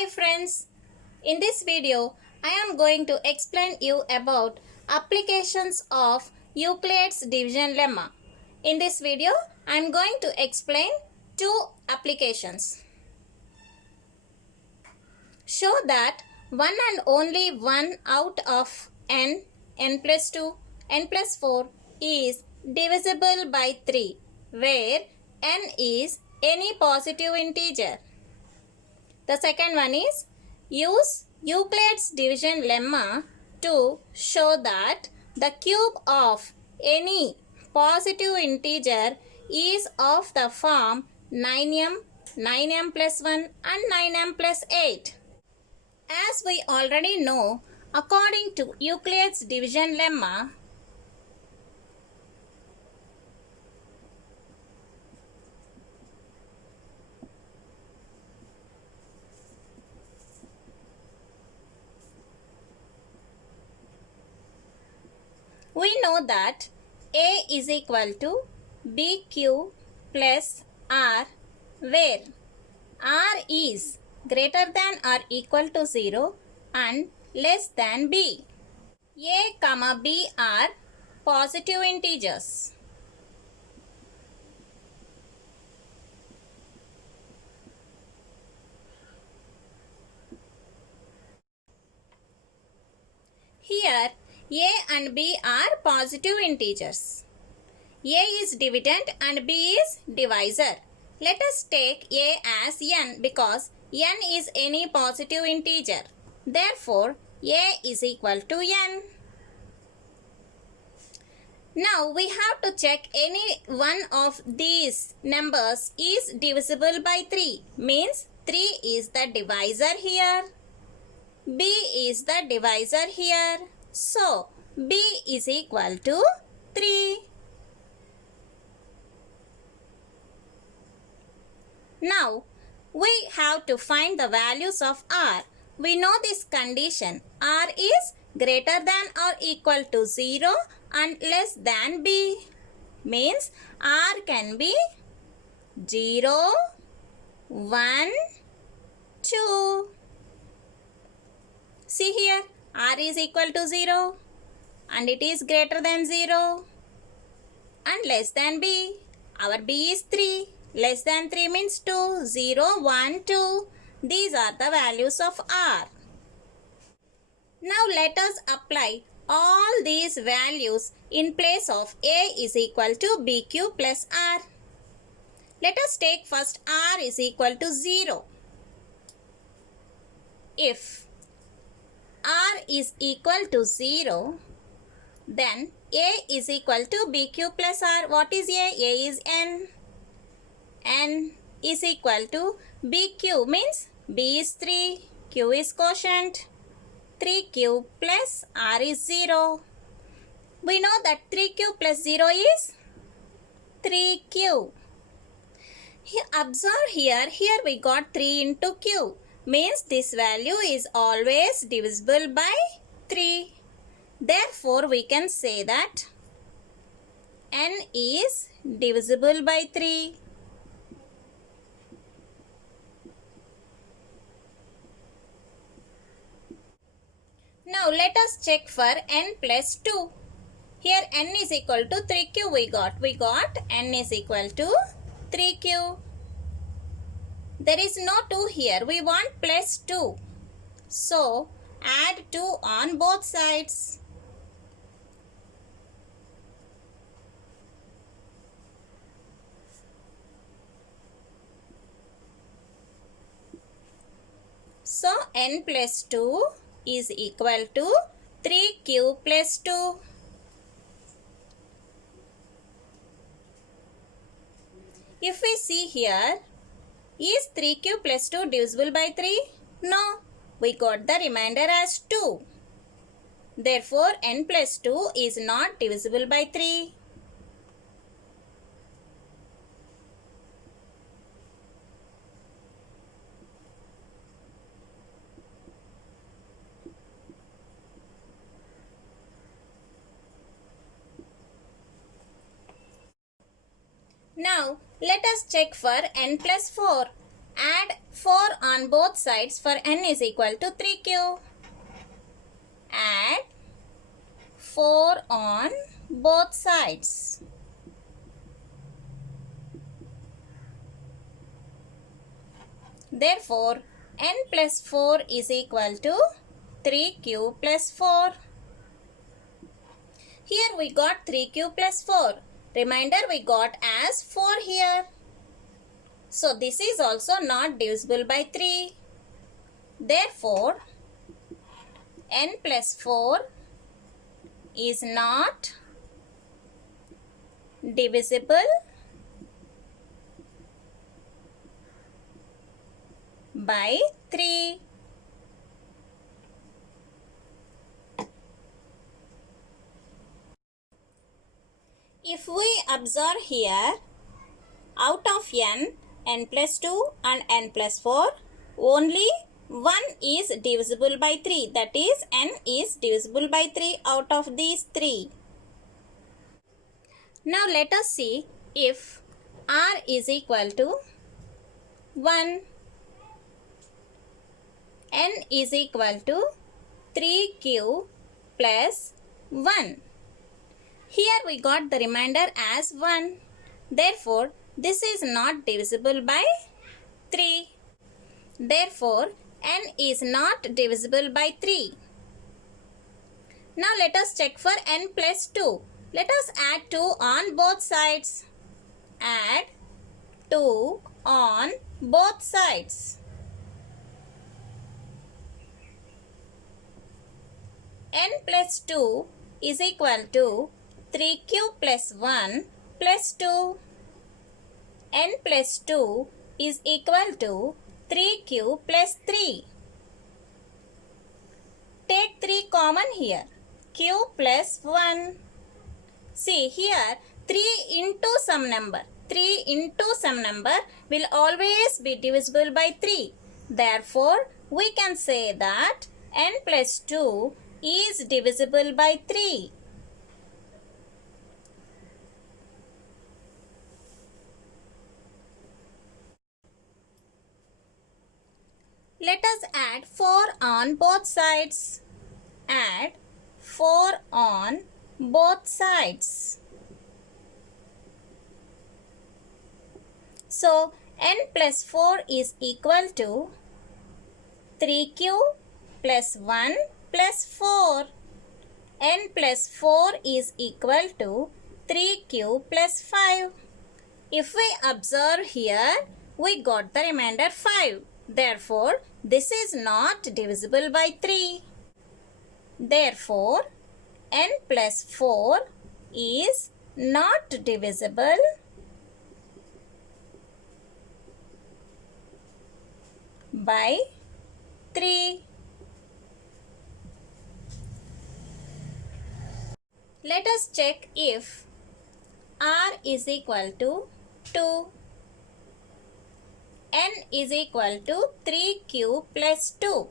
Hi friends, in this video I am going to explain you about applications of Euclid's division lemma. In this video I am going to explain two applications. Show that one and only one out of n plus 2, n plus 4 is divisible by 3 where n is any positive integer. The second one is use Euclid's division lemma to show that the cube of any positive integer is of the form 9m, 9m plus 1 and 9m plus 8. As we already know, according to Euclid's division lemma, we know that A is equal to BQ plus R where R is greater than or equal to 0 and less than B. A comma B are positive integers. Here A and B are positive integers. A is dividend and B is divisor. Let us take A as n because n is any positive integer. Therefore, A is equal to n. Now, we have to check any one of these numbers is divisible by 3. Means 3 is the divisor here. B is the divisor here. So, B is equal to 3. Now, we have to find the values of R. We know this condition. R is greater than or equal to 0 and less than B. Means R can be 0, 1, 2. See here, R is equal to 0 and it is greater than 0 and less than B. Our B is 3. Less than 3 means 2, 0, 1, 2. These are the values of R. Now let us apply all these values in place of A is equal to BQ plus R. Let us take first R is equal to 0. If R is equal to 0, then A is equal to BQ plus R. What is A? A is n. N is equal to BQ means B is 3, Q is quotient. 3Q plus R is 0. We know that 3Q plus 0 is 3Q. Observe here we got 3 into Q. Means this value is always divisible by 3. Therefore, we can say that N is divisible by 3. Now, let us check for N plus 2. Here N is equal to 3Q we got. We got N is equal to 3Q. There is no 2 here. We want plus 2. So, add 2 on both sides. So, N plus 2 is equal to 3Q plus 2. If we see here, is 3Q plus 2 divisible by 3? No, we got the remainder as 2. Therefore, N plus 2 is not divisible by 3. Now, let us check for N plus 4. Add 4 on both sides for n is equal to 3q. Add 4 on both sides. Therefore, n plus 4 is equal to 3q plus 4. Here we got 3q plus 4. Remainder we got as 4 here. So this is also not divisible by 3. Therefore, n plus 4 is not divisible by 3. If we observe here, out of n plus 2 and n plus 4, only 1 is divisible by 3. That is, n is divisible by 3 out of these 3. Now let us see if r is equal to 1. N is equal to 3q plus 1. Here we got the remainder as 1. Therefore, this is not divisible by 3. Therefore, n is not divisible by 3. Now let us check for n plus 2. Let us add 2 on both sides. Add 2 on both sides. N plus 2 is equal to 3q plus 1 plus 2. N plus 2 is equal to 3q plus 3. Take 3 common here. Q plus 1. See here, 3 into some number. 3 into some number will always be divisible by 3. Therefore, we can say that n plus 2 is divisible by 3. Let us add 4 on both sides. Add 4 on both sides. So, n plus 4 is equal to 3q plus 1 plus 4. N plus 4 is equal to 3q plus 5. If we observe here, we got the remainder 5. Therefore, this is not divisible by 3. Therefore, n plus 4 is not divisible by 3. Let us check if r is equal to 2. N is equal to 3q plus 2.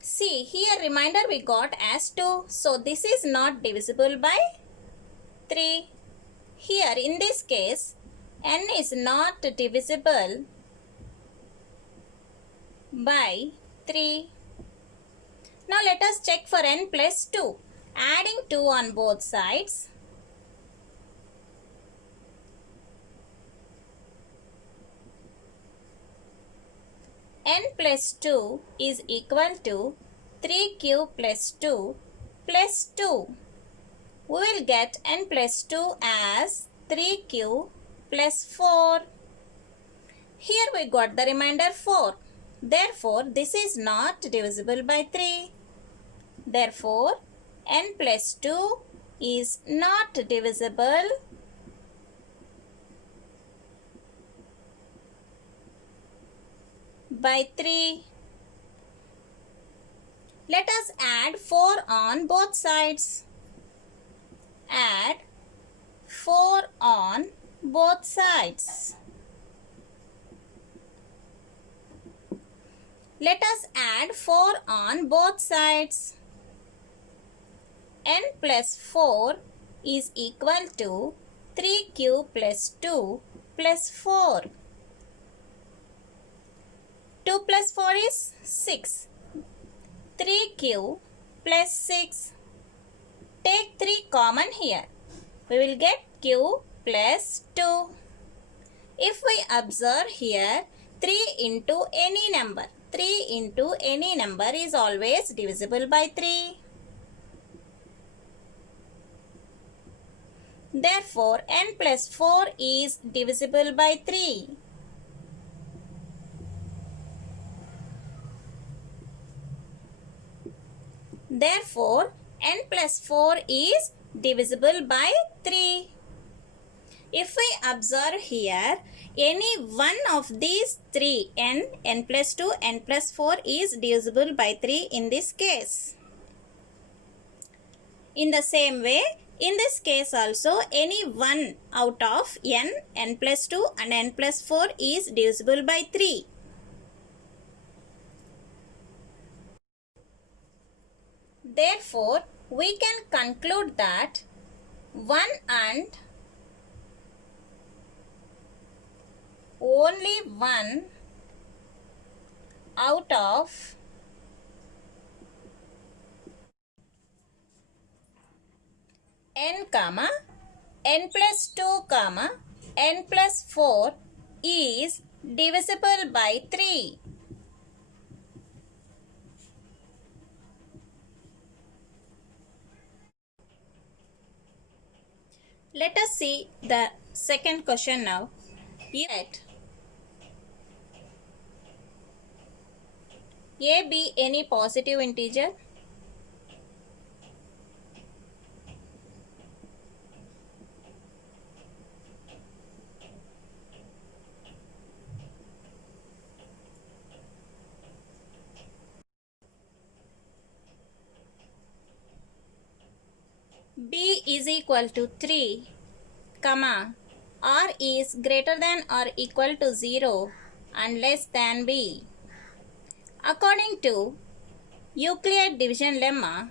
See, here remainder we got as 2. So, this is not divisible by 3. Here in this case, n is not divisible by 3. Now, let us check for n plus 2. Adding 2 on both sides. N plus 2 is equal to 3q plus 2 plus 2. We will get n plus 2 as 3q plus 4. Here we got the remainder 4. Therefore, this is not divisible by 3. Therefore, n plus 2 is not divisible by 3. Let us add 4 on both sides. Add 4 on both sides. Let us add 4 on both sides. N plus 4 is equal to 3q plus 2 plus 4. is 6. 3 cube plus 6. Take 3 common here. We will get cube plus 2. If we observe here, 3 into any number. 3 into any number is always divisible by 3. Therefore, n plus 4 is divisible by 3. Therefore, n plus 4 is divisible by 3. If we observe here, any one of these three, n plus 2, n plus 4 is divisible by 3 in this case. In the same way, in this case also, any one out of n plus 2 and n plus 4 is divisible by 3. Therefore, we can conclude that 1 and only 1 out of n comma n plus 2 comma n plus 4 is divisible by 3. Let us see the second question now. Let a be any positive integer. B is equal to 3, comma, R is greater than or equal to 0 and less than B. According to Euclid division lemma,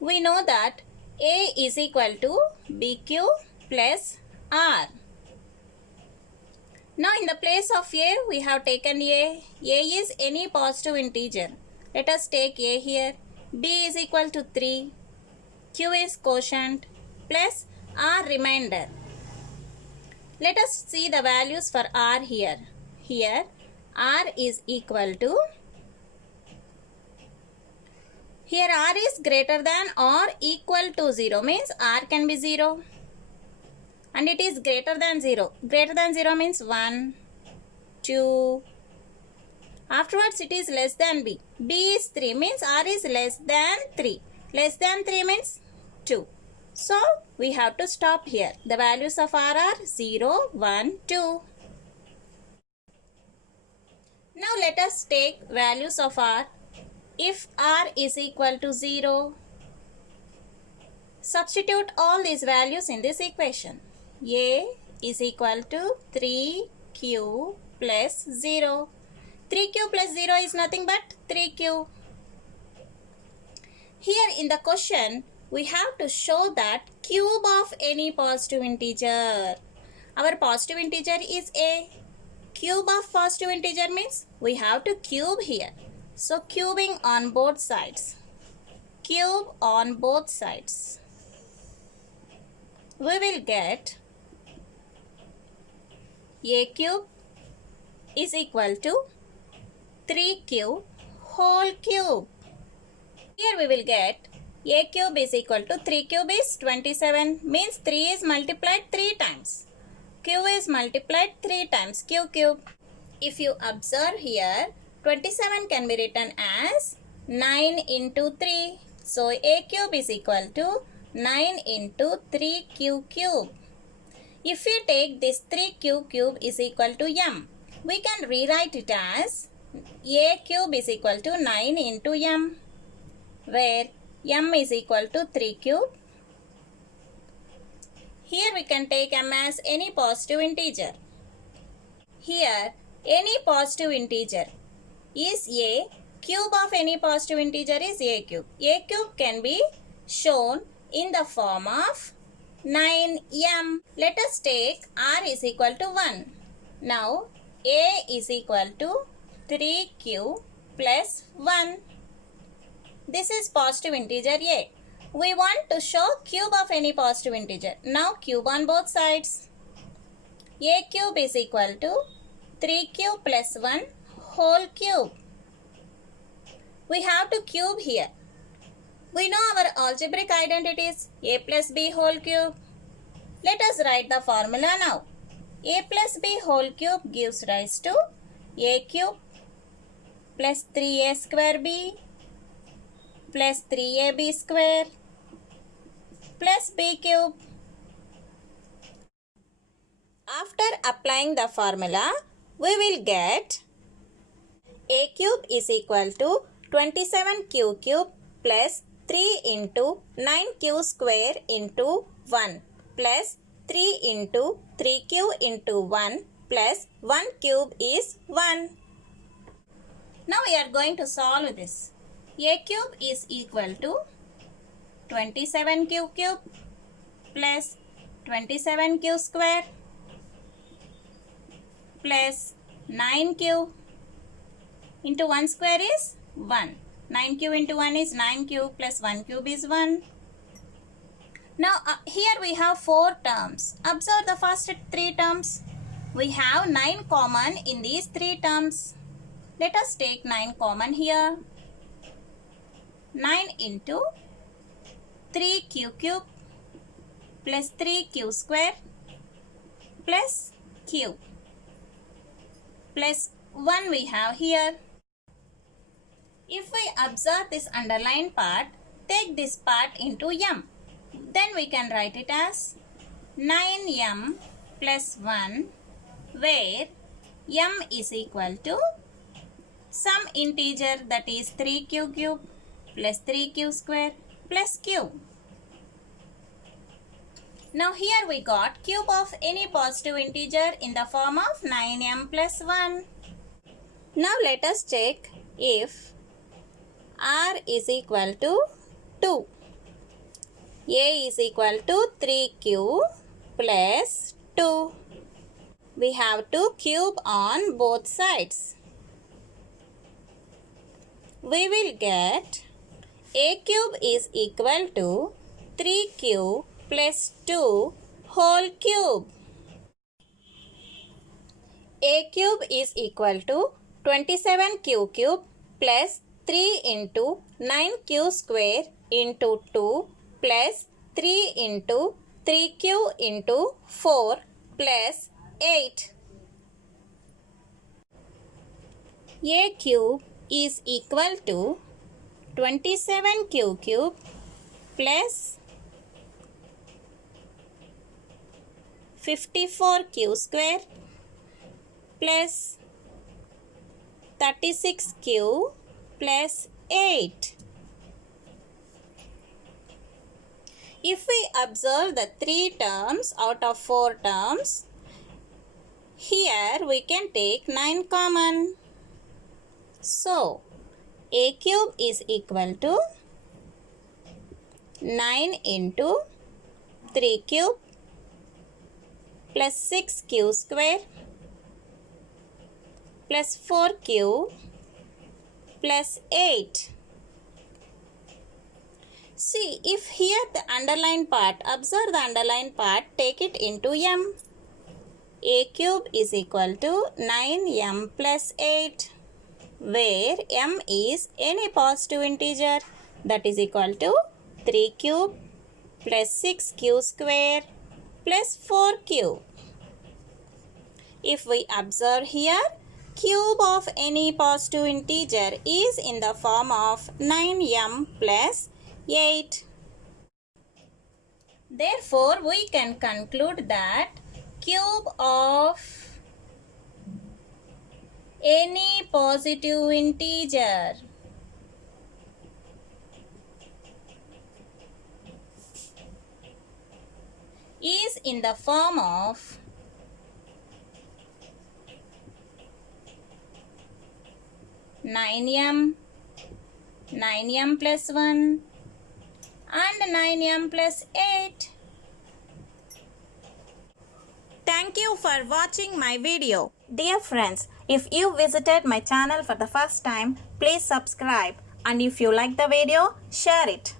we know that A is equal to BQ plus R. Now in the place of A, we have taken A. A is any positive integer. Let us take A here. B is equal to 3. Q is quotient plus R remainder. Let us see the values for R here. Here R is equal to, here R is greater than or equal to 0 means R can be 0. And it is greater than 0. Greater than 0 means 1, 2. Afterwards it is less than B. B is 3 means R is less than 3. Less than 3 means 2. So we have to stop here. The values of R are 0, 1, 2. Now let us take values of R. If R is equal to 0, substitute all these values in this equation. A is equal to 3Q plus 0. 3Q plus 0 is nothing but 3Q. Here in the question, we have to show that cube of any positive integer. Our positive integer is A. Cube of positive integer means we have to cube here. So cubing on both sides. Cube on both sides. We will get A cube is equal to 3Q whole cube. Here we will get A cube is equal to 3 cube is 27 means 3 is multiplied 3 times. Q is multiplied 3 times Q cube. If you observe here, 27 can be written as 9 into 3. So A cube is equal to 9 into 3Q cube. If we take this 3Q cube is equal to M, we can rewrite it as A cube is equal to 9 into M, where M is equal to 3 cube. Here we can take M as any positive integer. Here any positive integer is A. Cube of any positive integer is A cube. A cube can be shown in the form of 9m. Let us take r is equal to 1. Now a is equal to 3q plus 1. This is positive integer a. We want to show cube of any positive integer. Now cube on both sides. A cube is equal to 3q plus 1 whole cube. We have to cube here. We know our algebraic identities a plus b whole cube. Let us write the formula now. A plus b whole cube gives rise to a cube plus 3a square b plus 3ab square plus b cube. After applying the formula, we will get a cube is equal to 27q cube plus 3 into 9q square into 1 plus 3 into 3q into 1 plus 1 cube is 1. Now we are going to solve this. A cube is equal to 27q cube plus 27q square plus 9q into 1 square is 1. 9q into 1 is 9q plus 1 cube is 1. Now here we have 4 terms. Observe the first 3 terms. We have 9 common in these 3 terms. Let us take 9 common here. 9 into 3q cube plus 3q square plus q plus 1 we have here. If we observe this underlined part, take this part into m. Then we can write it as 9m plus 1 where m is equal to some integer that is 3q cube plus 3q square plus q. Now here we got cube of any positive integer in the form of 9m plus 1. Now let us check if r is equal to 2. A is equal to 3q plus 2. We have to cube on both sides. We will get a cube is equal to 3q plus 2 whole cube. A cube is equal to 27q cube plus 3 into 9q square into 2 plus 3 into 3q into 4 plus 8. A cube is equal to 27q cube plus 54q square plus 36q plus 8. If we observe the 3 terms out of 4 terms, here we can take 9 common. So, a cube is equal to 9 into 3 cube plus 6q square plus 4q plus 8. See, if here the underlined part, observe the underlined part, take it into m. A cube is equal to 9m plus 8, where m is any positive integer, that is equal to 3 cube plus 6q square plus 4q. If we observe here, cube of any positive integer is in the form of 9m plus 8. Therefore, we can conclude that cube of any positive integer is in the form of 9m plus 1 and 9m plus 8. Thank you for watching my video. Dear friends, if you visited my channel for the first time, please subscribe, and if you like the video, share it.